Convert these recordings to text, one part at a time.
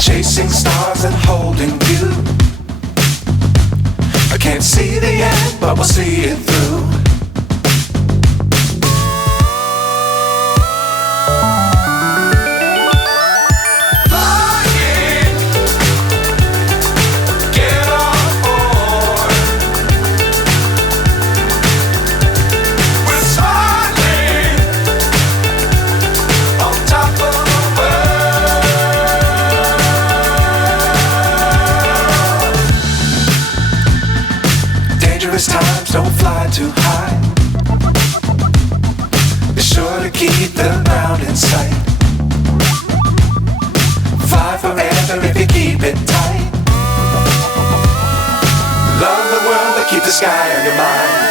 Chasing stars and holding you. I can't see the end, but we'll see it through. Times don't fly too high. Be sure to keep the ground in sight. Fly forever if you keep it tight. Love the world but keep the sky on your mind.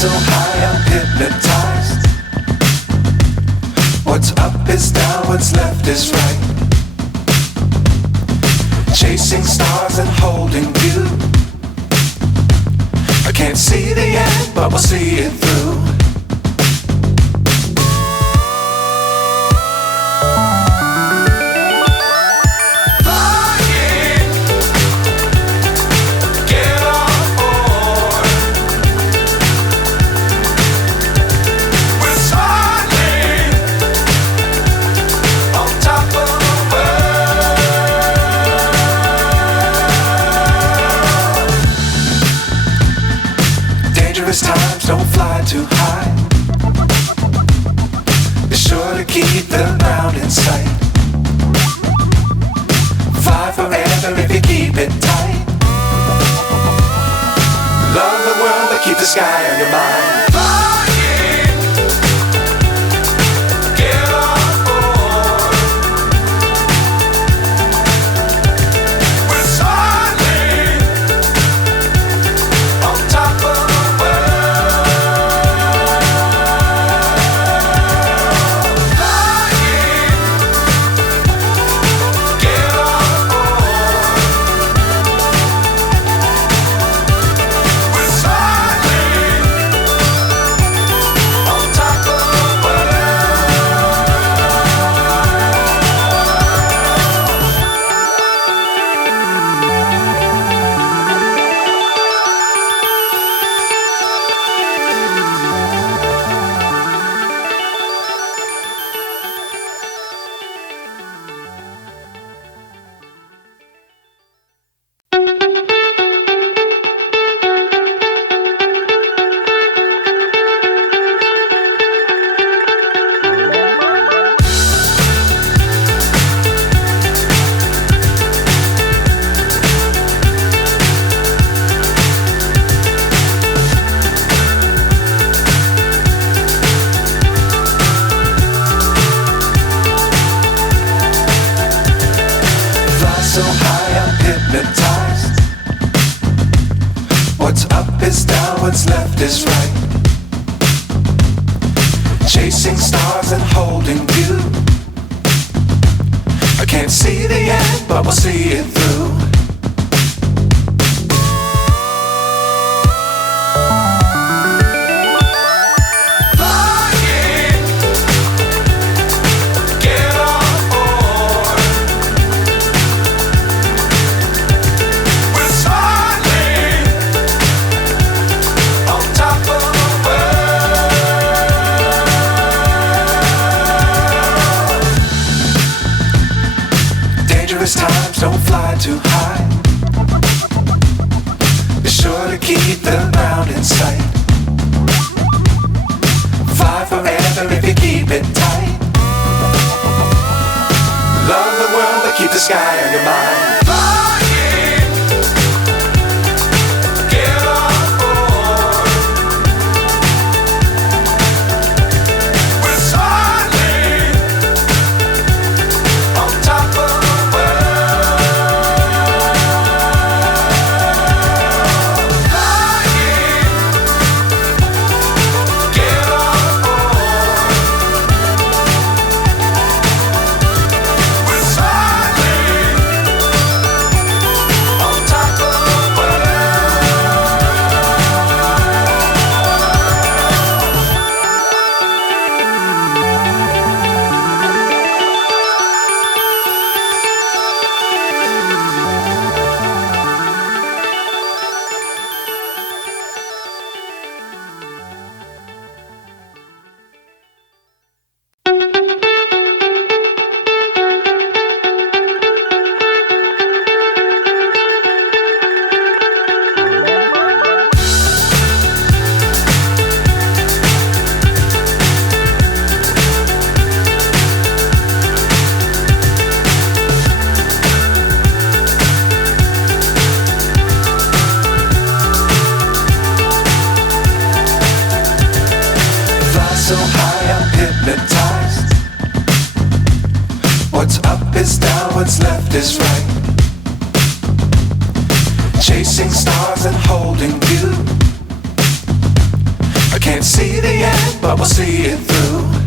So high I'm hypnotized. What's up is down, what's left is right. Chasing stars and holding you. I can't see the end, but we'll see it through. Times don't fly too high. Be sure to keep the ground in sight. Fly forever if you keep it tight. Love the world but keep the sky on your mind. So high I'm hypnotized. What's up is down, what's left is right. Chasing stars and holding you. I can't see the end, but we'll see it through. ground in sight. Fly forever if you keep it tight. Love the world but keep the sky on your mind. Flying, get on board. We're soaring on top of the world. Flying, get on board. We're soaring on top of the world. Fly so high, I'm hypnotized. What's up is down, what's left is right. Chasing stars and holding you. I can't see the end, but we'll see it through.